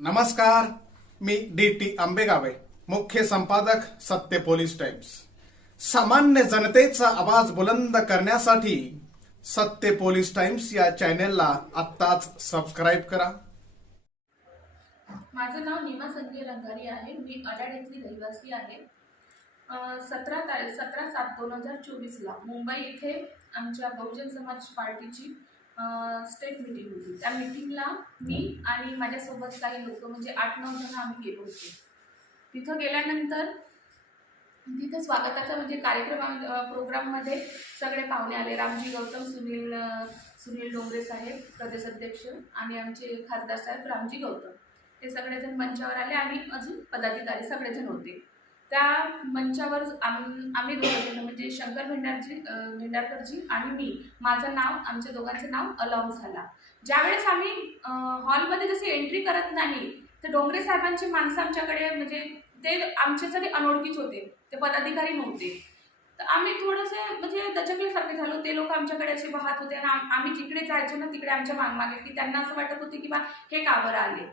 नमस्कार मी D T आंबेगावे मुख्य संपादक सत्य पोलीस टाइम्स. सामान्य जनतेचा आवाज बुलंद करण्यासाठी सत्य पोलीस टाइम्स या चॅनेलला आत्ताच सबस्क्राईब करा. माझं नाव नीमा संजय रंगारी आहे. मी अडाड येथील रहिवासी आहे. सतरा तारीख सतरा सात दोन हजार चोवीसला मुंबई इथे आमच्या बहुजन समाज पार्टीची स्टेट मीटिंग होती. त्या मीटिंगला मी आणि माझ्यासोबत काही लोक म्हणजे आठ नऊ जण आम्ही गेलो होते. तिथं गेल्यानंतर तिथं स्वागताचा म्हणजे कार्यक्रम प्रोग्राममध्ये सगळे पाहुणे आले. रामजी गौतम सुनील सुनील डोंगरे साहेब प्रदेश अध्यक्ष आणि आमचे खासदार साहेब रामजी गौतम. हे सगळेजण मंचावर आले आणि अजून पदाधिकारी सगळेजण होते. त्या मंचावर आम आम्ही दोघं म्हणजे शंकर भेंडारजी भेंडारकरजी आणि मी माझं नाव आमच्या दोघांचं नाव अलाउन झाला. ज्यावेळेस आम्ही हॉलमध्ये जशी एंट्री करत नाही तर डोंगरे साहेबांची माणसं आमच्याकडे म्हणजे ते आमच्यासाठी अनोळखीच होते ते पदाधिकारी नव्हते. तर आम्ही थोडंसं म्हणजे दचकल्यासारखे झालो. ते लोक आमच्याकडे असे पाहत होते आणि आम्ही जिकडे जायचो ना तिकडे आमच्या मागमागे की त्यांना असं वाटत होते की बा हे का बरं आले.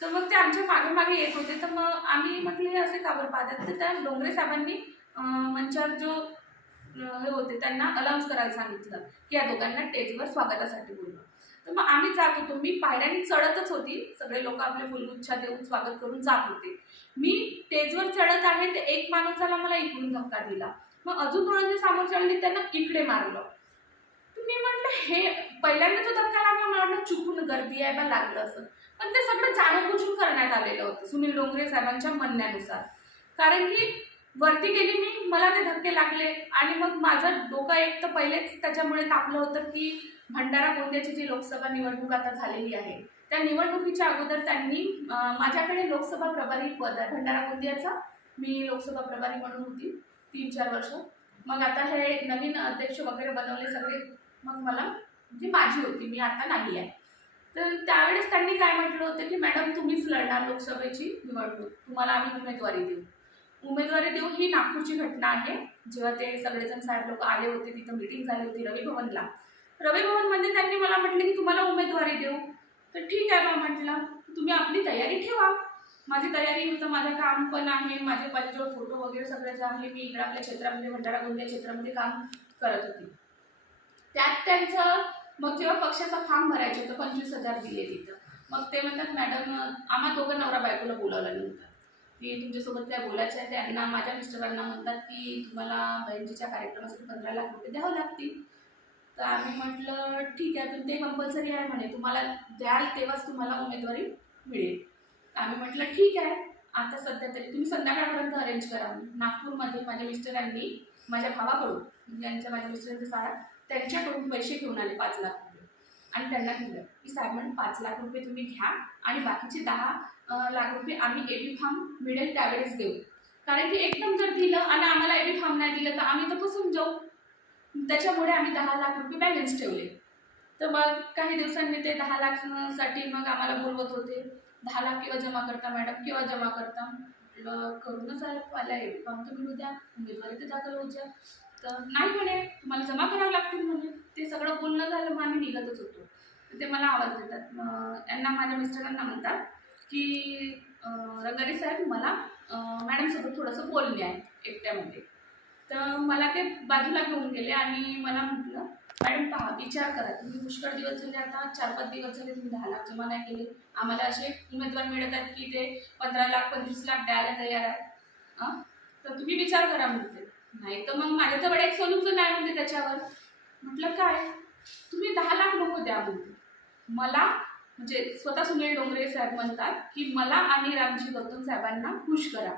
तर मग ते आमच्या मागे मागे येत होते. तर मग आम्ही म्हटले हे असे काबर पाहतात? तर त्या डोंगरे साहेबांनी मंचावर जो हे होते त्यांना अलाउन्स करायला सांगितलं की या दोघांना स्टेजवर स्वागतासाठी बोलवा. तर मग आम्ही जात होतो. मी पायऱ्यांनी चढतच होती. सगळे लोक आपले फुलगुच्छा देऊन स्वागत करून जात होते. मी स्टेजवर चढत आहे ते एक माणसाला मला इकडून धक्का दिला. मग अजून थोडं जे समोर चढली त्यांना इकडे मारलं. तर मी म्हटलं हे पहिल्यांदा तो धक्का लागला. मला वाटलं चुकून गर्दी आहे बा लागलं असं. पण ते सगळं जाणूनबुजून करण्यात आलेलं होतं सुनील डोंगरे साहेबांच्या म्हणण्यानुसार. कारण की वरती गेली मी मला ते धक्के लागले आणि मग माझं डोकं एक तर पहिलेच त्याच्यामुळे तापलं होतं की भंडारा गोंदियाची जी लोकसभा निवडणूक आता झालेली आहे त्या निवडणुकीच्या अगोदर त्यांनी माझ्याकडे लोकसभा प्रभारी पद आहे. भंडारा गोंदियाचा मी लोकसभा प्रभारी म्हणून होती तीन चार वर्ष. मग आता हे नवीन अध्यक्ष वगैरे बनवले सगळे मग मला जी माझी होती मी आता नाही आहे. तर त्यावेळेस त्यांनी काय म्हटलं होतं की मॅडम तुम्हीच लढणार लोकसभेची निवडणूक. तुम्हाला आम्ही उमेदवारी देऊ. उमेदवारी देऊ ही नागपूरची घटना आहे. जेव्हा ते सगळेजण साहेब लोक आले होते तिथं मिटिंग झाली होती रवी भवनला. रवी भवनमध्ये त्यांनी मला म्हटलं की तुम्हाला उमेदवारी देऊ. तर ठीक आहे बा म्हटलं. तुम्ही आपली तयारी ठेवा. माझी तयारी होतं माझं काम पण आहे. माझे माझ्याजवळ फोटो वगैरे सगळं जे आहे. मी इकडे आपल्या क्षेत्रामध्ये भंडारा गोंदिया क्षेत्रामध्ये काम करत होती. त्यात त्यांचं मग जेव्हा पक्षाचा फॉर्म भरायचे होतं पंचवीस हजार दिले तिथं. मग ते म्हणतात मॅडम आम्हा दोघं नवरा बायकोला बोलावलं नव्हतं. की तुमच्यासोबत त्या बोलायच्या आहेत त्यांना माझ्या मिस्टरांना म्हणतात की तुम्हाला बहिणीच्या कार्यक्रमासाठी पंधरा लाख रुपये द्यावं लागतील. तर आम्ही म्हटलं ठीक आहे पण ते कंपल्सरी आहे म्हणे. तुम्हाला द्याल तेव्हाच तुम्हाला उमेदवारी मिळेल. तर आम्ही म्हटलं ठीक आहे. आता सध्या तरी तुम्ही संध्याकाळपर्यंत अरेंज करा. नागपूरमध्ये माझ्या मिस्टरांनी माझ्या भावाकडून ज्यांच्या माझ्या मिस्टरांचे शाळा त्यांच्याकडून पैसे घेऊन आले पाच लाख रुपये. आणि त्यांना दिलं. की साहेबांना पाच लाख रुपये तुम्ही घ्या आणि बाकीचे दहा लाख रुपये आम्ही ए बी फॉर्म मिळेल त्यावेळेस देऊ. कारण की एकदम जर दिलं आणि आम्हाला ए बी फॉर्म नाही दिलं तर आम्ही तर फसून जाऊ. त्याच्यामुळे आम्ही दहा लाख रुपये बॅलन्स ठेवले. तर मग काही दिवसांनी ते दहा लाखसाठी मग आम्हाला बोलवत होते. दहा लाख केव्हा जमा करता मॅडम केव्हा जमा करता. म्हटलं करूनच आहे मला एबी फॉर्म तर मिळू द्या. उमेदवारी तर दाखल होऊ द्या. तर नाही म्हणे तुम्हाला जमा करावं लागतील म्हणे. ते सगळं बोलणं झालं मग आम्ही निघतच होतो. तर ते मला आवाज देतात. मग यांना माझ्या मिस्टरांना म्हणतात की रंगारी साहेब मला मॅडमसोबत थोडंसं बोलणे आहे एकट्यामध्ये. तर मला ते बाजूला घेऊन गेले आणि मला म्हटलं मॅडम पहा विचार करा. तुम्ही पुष्कळ दिवस झाले आता चार पाच दिवस झाले तुम्ही दहा लाख जमा नाही केले. आम्हाला असे उमेदवार मिळत आहेत की ते पंधरा लाख पंचवीस लाख द्यायला तयार आहेत. तर तुम्ही विचार करा म्हणते. नाही तर मग माझ्याजवळ एक सोल्युशन नाही म्हणते त्याच्यावर. म्हटलं काय? तुम्ही दहा लाख नको द्या म्हणते मला म्हणजे स्वतः सुनील डोंगरे साहेब म्हणतात की मला आणि रामजी गौतम साहेबांना खुश करा.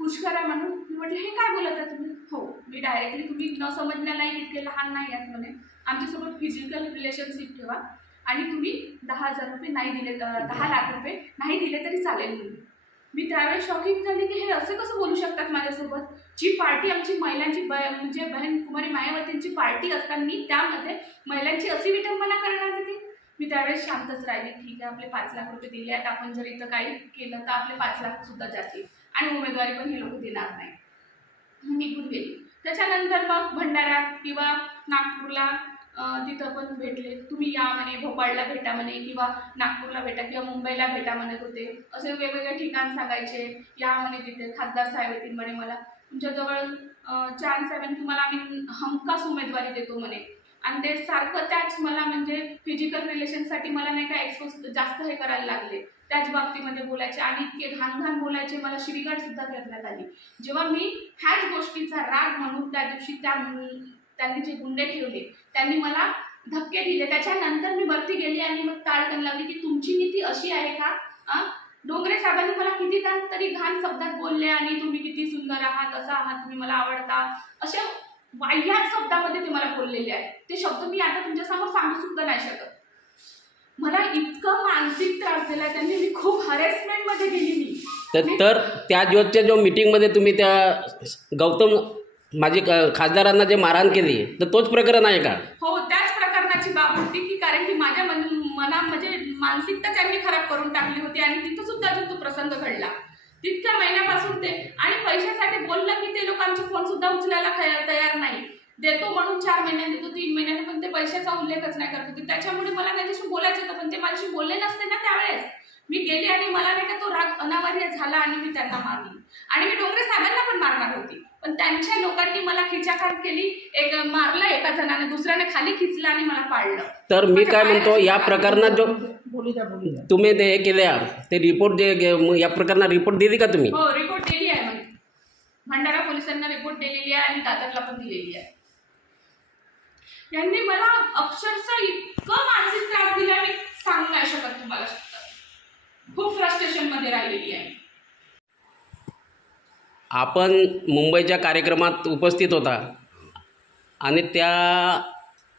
खुश करा म्हणून? मी म्हटलं हे काय बोलत आहे तुम्ही? हो मी डायरेक्टली तुम्ही न समजण्यालायक इतके लहान नाही आहात म्हणे. आमच्यासोबत फिजिकल रिलेशनशिप ठेवा आणि तुम्ही दहा हजार रुपये नाही दिले दहा लाख रुपये नाही दिले तरी चालेल म्हणून मी त्यावेळेस शॉकिंग झाली की हे असं कसं बोलू शकतात माझ्यासोबत? जी पार्टी आमची महिलांची ब म्हणजे बहीण कुमारी मायावतींची पार्टी असताना त्यामध्ये महिलांची अशी विटंबना करण्यात येते मी त्यावेळेस शांतच राहिली. ठीक आहे आपले पाच लाख रुपये दिले आहेत. आपण जर इथं काही केलं तर आपले पाच लाख सुद्धा जातील. आणि उमेदवारी पण हे लोक देणार नाही. मी निघून गेली. त्याच्यानंतर मग भंडाऱ्यात किंवा नागपूरला तिथं पण भेटले. तुम्ही या म्हणे भोपाळला भेटा म्हणे किंवा नागपूरला भेटा किंवा मुंबईला भेटा म्हणत होते. असे वेगवेगळे ठिकाण सांगायचे. या म्हणे तिथे खासदार साहेब येतील म्हणे मला. तुमच्याजवळ चान्स आहे तुम्हाला आम्ही हमखास उमेदवारी देतो म्हणे. आणि ते सारखं त्याच मला म्हणजे फिजिकल रिलेशनसाठी मला नाही का एक्सपोज जास्त हे करायला लागले. त्याच बाबतीमध्ये बोलायचे आणि इतके घाण घाण बोलायचे. मला शिवीगाळ सुद्धा करण्यात आली. जेव्हा मी ह्याच गोष्टीचा राग म्हणून त्या दिवशी त्या त्यांनी जे गुंडे ठेवले त्यांनी मला धक्के दिले. त्याच्यानंतर मी वरती गेली आणि मग ताडकन लागली की तुमची नीती अशी आहे का? डोंगरे साहेबांनी मला किती तरी घाण शब्दात बोलले आणि तुम्ही किती सुंदर आहात असं आहात तुम्ही मला आवडता. अशा वाह्यात शब्दामध्ये ते मला बोललेले आहेत. ते शब्द मी आता तुमच्यासमोर सांगू सुद्धा नाही शकत. मला इतकं मानसिक त्रास दिला त्यांनी. मी खूप हरेसमेंटमध्ये गेली मी. तर तर त्या दिवसच्या जो मीटिंगमध्ये तुम्ही त्या गौतम माझी खासदारांना जे मारहाण केली तर तोच प्रकरण आहे का? हो त्याच प्रकरणाची बाब होती की कारण की माझ्या मन मना म्हणजे मानसिकता त्यांनी खराब करून टाकली होती आणि तिथं सुद्धा जो तो प्रसंग घडला. तितक्या महिन्यापासून ते आणि पैशासाठी बोललं की ते लोक आमचे फोन सुद्धा उचलायला तयार नाही. देतो म्हणून चार महिन्यांनी देतो तीन महिन्याने पण ते पैशाचा उल्लेखच नाही करत होते. त्याच्यामुळे मला त्यांच्याशी बोलायचं होतं पण ते माझ्याशी बोलले नसते ना त्यावेळेस. मी गेली आणि मला नाही का तो राग अनावार्य झाला आणि मी त्यांना मारली. आणि मी डोंगरे साहेबांना पण मारणार होती. पण त्यांच्या लोकांनी मला खिचाखात केली. एक मारलं एका जणाने दुसऱ्याने खाली खिचलं आणि मला पाडलं तर मी काय म्हणतो या प्रकरणात जो बोली द्या बोली द्या. तुम्ही ते हे केल्या ते रिपोर्ट जे गे- मग या प्रकरणात रिपोर्ट दिली का तुम्ही? हो रिपोर्ट दिली आहे म्हणे भंडारा पोलिसांना रिपोर्ट दिलेली आहे आणि दादरला पण दिलेली आहे. यांनी मला अक्षरशः इतकं मानसिक त्रास दिला मी सांगू नाही शकत तुम्हाला. खूप फ्रस्ट्रेशनमध्ये राहिलेली आहे. आपण मुंबईच्या कार्यक्रमात उपस्थित होता. आणि त्या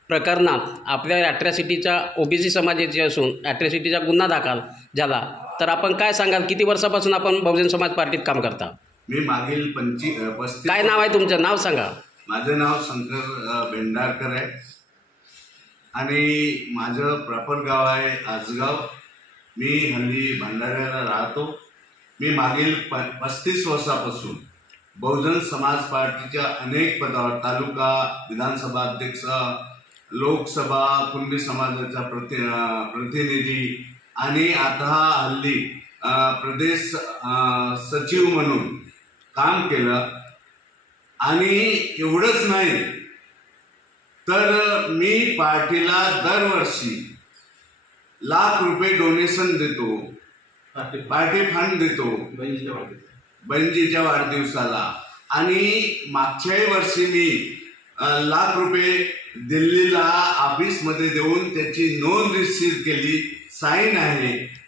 प्रकरणात आपल्या ॲट्रॅसिटीच्या ओबीसी समाजाची असून ॲट्रॅसिटीचा गुन्हा दाखल झाला. तर आपण काय सांगाल? किती वर्षापासून आपण बहुजन समाज पार्टीत काम करता? मी मागील पंची पस्तीस काय नाव आहे तुमचं? नाव सांगा. माझं नाव शंकर भेंडारकर आहे. आणि माझं प्रॉपर गाव आहे आजगाव. मी हल्ली भंडाऱ्याला राहतो. मी मागील प पस्तीस वर्षापासून बहुजन समाज पार्टीच्या अनेक पदावर तालुका विधानसभा अध्यक्ष लोकसभा कुणबी समाजाचा प्रति प्रतिनिधी आणि आता हल्ली प्रदेश सचिव म्हणून काम केलं. आणि एवढंच नाही तर मी पार्टीला दरवर्षी लाख रुपये डोनेशन देतो. पार्टी फंड देतो. बहिणजीच्या वाढदिवसाला. आणि मागच्याही वर्षी मी लाख रुपये दिल्लीला ऑफिसमध्ये देऊन त्याची नोंद रिसीव केली. साईन आहे.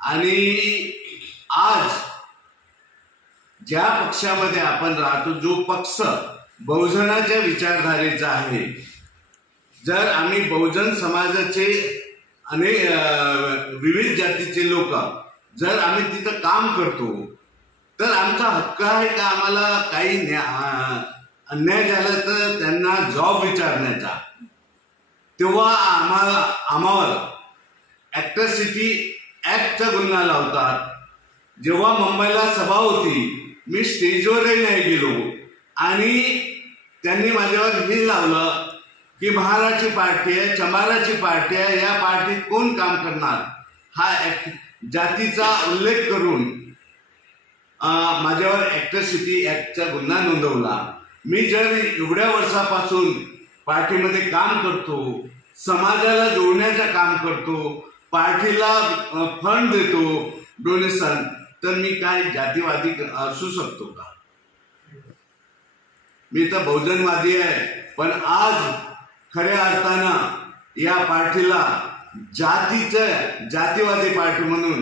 आणि आज ज्या पक्षामध्ये आपण राहतो जो पक्ष बहुजनाच्या विचारधारेचा आहे. जर आम्ही बहुजन समाजाचे आणि विविध जातीचे लोक जर आम्ही तिथं काम करतो तर आमचा हक्क आहे का आम्हाला काही न्या अन्याय झाला तर त्यांना जॉब विचारण्याचा. तेव्हा आम्हाला आम्हावर ॲक्ट्रसिटी ॲक्टचा गुन्हा लावतात. जेव्हा मुंबईला सभा होती मी स्टेजवरही नाही गेलो आणि त्यांनी माझ्यावर हे लावलं की महाराची पार्टी आहे चमाराची पार्टी आहे या पार्टीत कोण काम करणार? हा जातीचा उल्लेख करून माझ्यावर ॲक्टरसिटी ॲक्टचा गुन्हा नोंदवला. मी जर एवढ्या वर्षापासून पार्टीमध्ये काम करतो समाजाला जोडण्याचं काम करतो पार्टीला फंड देतो डोनेशन तर मी काय जातीवादी असू शकतो का? मी तर बहुजनवादी आहे पण आज खऱ्या अर्थानं या पार्टीला जातीचं जातीवादी पार्टी म्हणून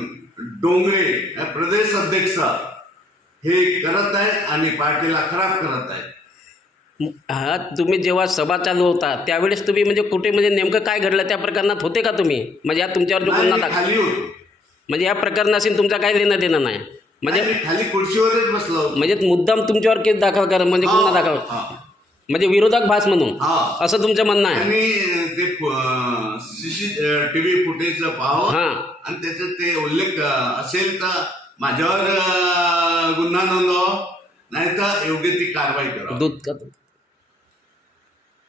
डोंगरे हे प्रदेश अध्यक्ष हे करत आहेत आणि पार्टीला खराब करत आहेत. हा तुम्ही जेव्हा सभा चालू होता त्यावेळेस तुम्ही म्हणजे कुठे म्हणजे नेमकं काय घडलं? त्या प्रकरणात होते का तुम्ही? म्हणजे या तुमच्यावर जो नाही, गुन्हा दाखल म्हणजे या प्रकरणाशी तुमचा काही देणं देणं नाही. म्हणजे खाली खुर्चीवरच बसलो म्हणजे मुद्दाम तुमच्यावर केस दाखल कर म्हणजे गुन्हा दाखल हा, म्हणजे विरोधक भास म्हणून. हा. असं तुमचं म्हणणं आहे. आणि ते सीसी टीव्ही फुटेज पाहावं हा. आणि त्याच्यात ते उल्लेख अं, असेल तर माझ्यावर अं, गुन्हा नोंदवावा नाही तर योग्य ती कारवाई करावी दूध का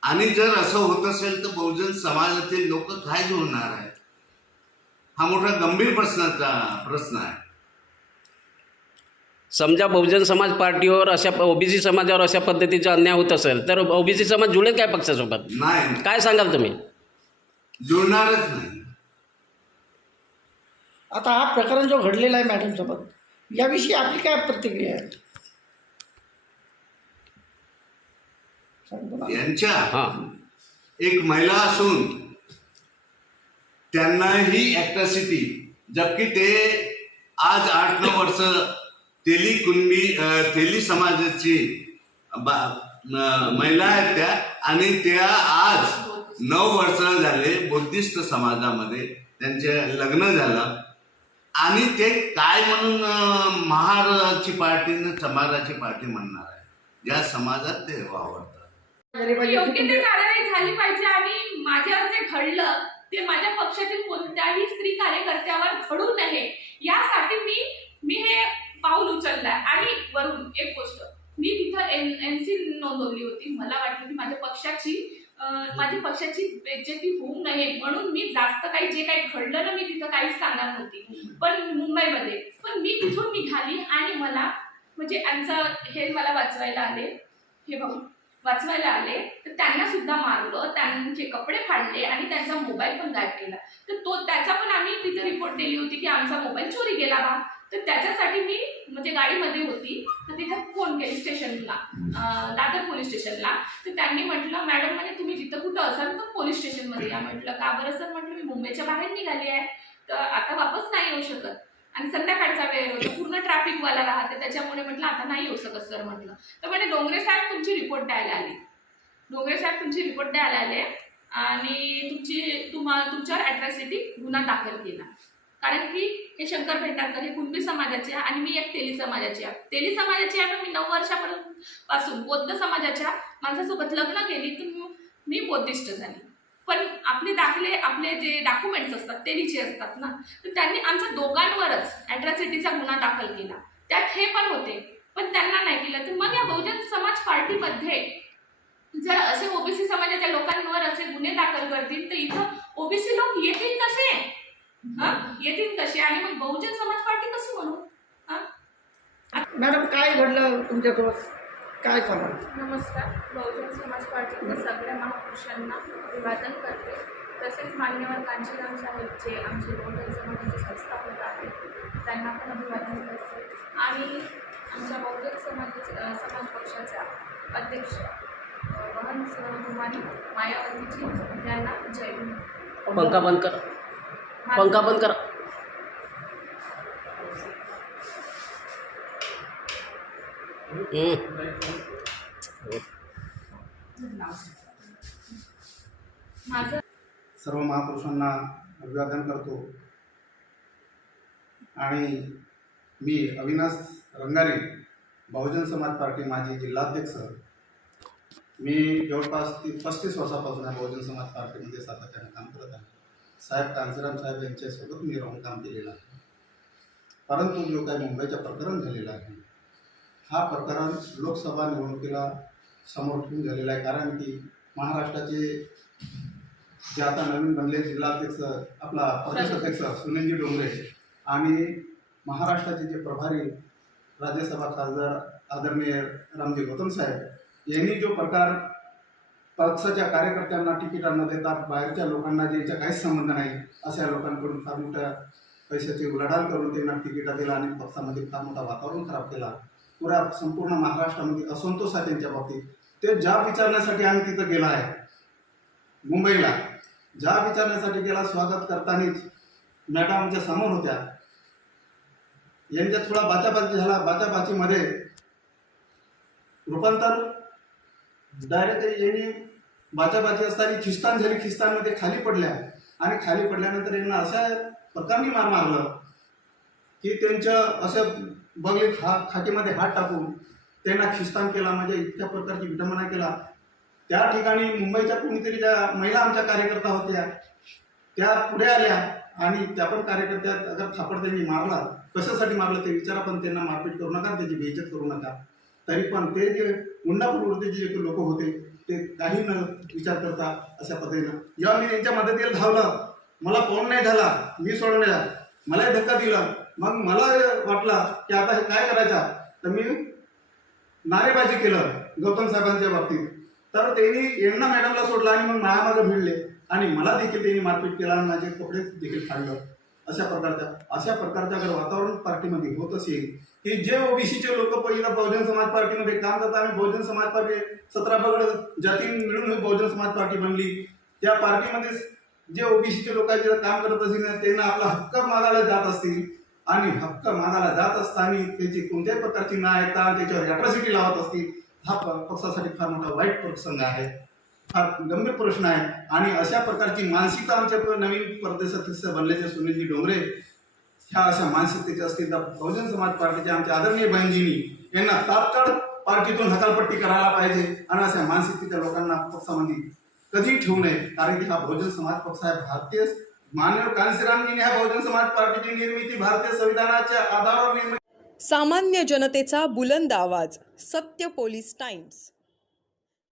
आणि जर असं होत असेल तर बहुजन समाजातील लोक काय जोडणार आहेत? हा मोठा गंभीर प्रश्नाचा प्रश्न आहे. समजा बहुजन समाज पार्टीवर अशा ओबीसी समाजावर अशा पद्धतीचा अन्याय होत असेल तर ओबीसी समाज जुळेल काय पक्षासोबत? नाही. काय सांगाल तुम्ही? जुळणारच नाही. आता हा प्रकरण जो घडलेला आहे मॅडमसोबत याविषयी आपली काय प्रतिक्रिया आहे? सांगतो ना. यांच्या हां. एक महिला असून त्यांनाही ॲट्रॉसिटी जबकि ते आज आठ नऊ वर्ष तेली कुणबी तेली समाजाची बा- महिला आहेत त्या आणि त्या आज नऊ वर्ष झाले बुद्धिस्ट समाजामध्ये त्यांचे लग्न झालं. आणि ते काय म्हणून महारची पार्टी न समाजाची पार्टी म्हणणार आहे? या समाजात ते वावरतात. योग्य ते कारवाई झाली पाहिजे आणि माझ्यावर जे घडलं ते माझ्या पक्षातील कोणत्याही स्त्री कार्यकर्त्यावर घडू नये. यासाठी मी मी हे पाऊल उचललाय. आणि वरून एक गोष्ट. मी तिथं एन एन सी नोंदवली होती. मला वाटलं की माझ्या पक्षाची माझ्या पक्षाची बेज्जती होऊ नये. म्हणून मी जास्त काही जे काही घडलं ना मी तिथं काहीच सांगणार नव्हती. पण मुंबईमध्ये. पण मी तिथून निघाली आणि मला म्हणजे यांचं हे मला वाचवायला आले. हे बघ वाचवायला आले. तर त्यांना सुद्धा मारलं. त्यांचे कपडे फाडले आणि त्यांचा मोबाईल पण गायब केला. तर तो त्याचा पण आम्ही तिथे रिपोर्ट दिली होती की आमचा मोबाईल चोरी गेला बा. तर त्याच्यासाठी मी म्हणजे गाडीमध्ये होती. तर तिथे फोन केली स्टेशनला. दादर पोलीस स्टेशनला. तर त्यांनी म्हटलं मॅडम म्हणे तुम्ही जिथं कुठं असाल तर पोलीस स्टेशनमध्ये या. म्हटलं का बरं सर म्हटलं मी मुंबईच्या बाहेर निघाली आहे. तर आता वापस नाही येऊ शकत. आणि संध्याकाळचा वेळ होता. पूर्ण ट्रॅफिकवाला राहते. त्याच्यामुळे म्हटलं आता नाही येऊ शकत सर म्हटलं. तर म्हणे डोंगरे साहेब तुमची रिपोर्ट द्यायला आली. डोंगरे साहेब तुमची रिपोर्ट द्यायला आले. आणि तुमची तुम्हा तुमच्यावर अॅट्रॅसिटी गुन्हा दाखल केला. कारण की हे शंकर भेंडारकर हे कुणबी समाजाचे आहे आणि मी एक तेली समाजाची आहे. तेली समाजाची आहे मी नऊ वर्षापर्यंत पासून बौद्ध समाजाच्या माणसासोबत लग्न केली तर मी- मी बौद्धिस्ट झाली. पण आपले दाखले आपले जे डॉक्युमेंट्स असतात तेलीचे असतात ना तर त्यांनी आमच्या दोघांवरच अॅट्रॉसिटीचा गुन्हा दाखल केला. त्यात हे पण होते पण त्यांना नाही केलं. तर मग या बहुजन समाज पार्टीमध्ये जर असे ओबीसी समाजाच्या लोकांवर असे गुन्हे दाखल करतील तर इथं ओबीसी लोक येतील कसे? हा? येतील कसे आणि मग बहुजन समाज पार्टी कशी म्हणू हा? मॅडम काय घडलं तुमच्यासोबत काय सांगा नमस्कार. बहुजन समाज पार्टीने सगळ्या महापुरुषांना अभिवादन करते. तसेच मान्यवर कांचीराम साहेब जे आमचे बहुजन समाजाचे संस्थापक आहेत त्यांना पण अभिवादन करते. आणि आमच्या बहुजन समाज समाज पक्षाच्या अध्यक्ष वहन कुमारी मायावतीजी यांना जय भीम पंखा बंद कर. पंखा बंद करा. सर्व महापुरुषांना अभिवादन करतो. आणि मी अविनाश रंगारी बहुजन समाज पार्टी माझे जिल्हाध्यक्ष. मी जवळपास ती पस्तीस वर्षापासून या बहुजन समाज पार्टीमध्ये सातत्याने काम करत आहे. साहेब कांचीराम साहेब यांच्यासोबत मी राहून काम केलेलं आहे. परंतु जो काही मुंबईचं प्रकरण झालेला आहे हा प्रकरण लोकसभा निवडणुकीला समोर ठेवून झालेला आहे. कारण की महाराष्ट्राचे जे आता नवीन बनले जिल्हाध्यक्ष आपला प्रदेश अध्यक्ष सुनीलजी डोंगरे आणि महाराष्ट्राचे जे प्रभारी राज्यसभा खासदार आदरणीय रामजी गौतम साहेब यांनी जो प्रकार पक्षाच्या कार्यकर्त्यांना तिकिटांना देतात बाहेरच्या लोकांना ज्यांचा काहीच संबंध नाही अशा लोकांकडून फार मोठ्या पैशाची उलाढाल करून त्यांना तिकिटा दिला आणि पक्षामध्ये फार मोठा वातावरण खराब केला. पुऱ्या संपूर्ण महाराष्ट्रामध्ये असंतोष आहे त्यांच्या बाबतीत. ते ज्या विचारण्यासाठी आम्ही तिथं गेला आहे मुंबईला ज्या विचारण्यासाठी गेला स्वागत करतानाच मॅडम आमच्यासमोर होत्या. यांच्यात थोडा बाचाबाची झाला. बाचाबाचीमध्ये रूपांतर डायरेक्ट यांनी बाचाबाची असताना खिस्तान झाली खिस्तानमध्ये खाली पडल्या. आणि खाली पडल्यानंतर यांना अशा प्रकारने मार मारलं की त्यांच्या असं बगलीत हा खाकीमध्ये हात टाकून त्यांना खिस्तान केला म्हणजे इतक्या प्रकारची विडंबना केला. त्या ठिकाणी मुंबईच्या कोणीतरी ज्या महिला आमच्या कार्यकर्ता होत्या त्या पुढे आल्या आणि त्या पण कार्यकर्त्या अगर थापड त्यांनी मारला. कशासाठी मारलं ते विचारा पण त्यांना मारपीट करू नका त्याची बेइज्जत करू नका. तरी पण ते जे गुंडा प्रवृत्तीचे जे लोक होते ते काही न विचार करता अशा पद्धतीनं जेव्हा मी त्यांच्या मदतीला धावलं. मला कोण नाही झाला. मी सोडवल्या मलाही धक्का दिला. मग मला वाटला की आता हे काय करायचं? तर मी नारेबाजी केलं गौतम साहेबांच्या बाबतीत. तर त्यांनी यांना मॅडमला सोडलं आणि मग मायामागं भिडले. आणि मला देखील त्यांनी मारपीट केला आणि माझे कपडे देखील फाडलं. अशा प्रकारच्या अशा प्रकारच्या जर वातावरण पार्टीमध्ये होत असेल की जे ओबीसीचे लोक पहिला बहुजन समाज पार्टीमध्ये काम करतात आम्ही बहुजन समाज पार्टी सतरा पगड जाती मिळून बहुजन समाज पार्टी बनली त्या पार्टीमध्ये जे ओबीसीचे लोक जे काम करत असतील त्यांना आपला हक्क मागायला जात असतील. आणि हक्क मागायला जात असताना त्याची कोणत्याही प्रकारची न ऐकता त्याच्यावर अॅट्रॉसिटी लावत असतील हा पक्षासाठी फार मोठा वाईट प्रसंग आहे. फार गंभीर प्रश्न आहे. आणि अशा प्रकारची मानसिकता आमच्या नवीन परदेशातील बनल्याचे सुनीलजी डोंगरे ह्या अशा मानसिकतेच्या असतील तर बहुजन समाज पार्टीच्या आमच्या आदरणीय बहिणजींनी यांना तात्काळ पार्टीतून हकालपट्टी करायला पाहिजे आणि अशा मानसिकतेच्या लोकांना पक्षामध्ये कधी ठेवू नये. कारण की हा बहुजन समाज पक्ष आहे. भारतीय मान्य कांशीरामजीने ह्या बहुजन समाज पार्टीची निर्मिती भारतीय संविधानाच्या आधारावर निर्मिती सामान्य जनतेचा बुलंद आवाज सत्य पोलीस टाइम्स.